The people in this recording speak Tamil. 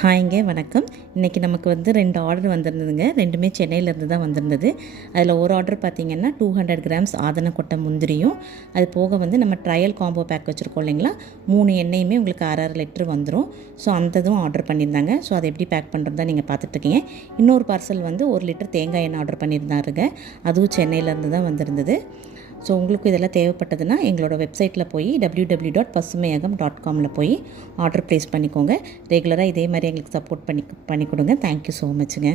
ஹாய்ங்க வணக்கம். இன்றைக்கி நமக்கு வந்து 2 ஆர்டர் வந்திருந்ததுங்க. 2மே சென்னையிலேருந்து தான் வந்திருந்தது. அதில் ஒரு ஆர்டர் பார்த்திங்கன்னா 200 கிராம்ஸ் ஆதனக்கொட்டை முந்திரியும், அது போக வந்து நம்ம ட்ரையல் காம்போ பேக் வச்சுருக்கோம் இல்லைங்களா, 3 எண்ணெயுமே உங்களுக்கு 1/2 லிட்டர் வந்துடும். ஸோ அந்ததும் ஆர்டர் பண்ணியிருந்தாங்க. ஸோ அதை எப்படி பேக் பண்ணுறதா நீங்கள் பார்த்துட்ருக்கீங்க. இன்னொரு பார்சல் வந்து 1 லிட்டர் தேங்காய் எண்ணெய் ஆர்டர் பண்ணியிருந்தாருங்க. அதுவும் சென்னையிலேருந்து தான் வந்திருந்தது. ஸோ உங்களுக்கு இதெல்லாம் தேவைப்பட்டதுன்னா எங்களோட வெப்சைட்டில் போய் www.pasumayagam.comல போய் ஆர்டர் ப்ளேஸ் பண்ணிக்கோங்க. ரெகுலராக இதே மாதிரி எங்களுக்கு சப்போர்ட் பண்ணி கொடுங்க. Thank you so மச்சுங்க.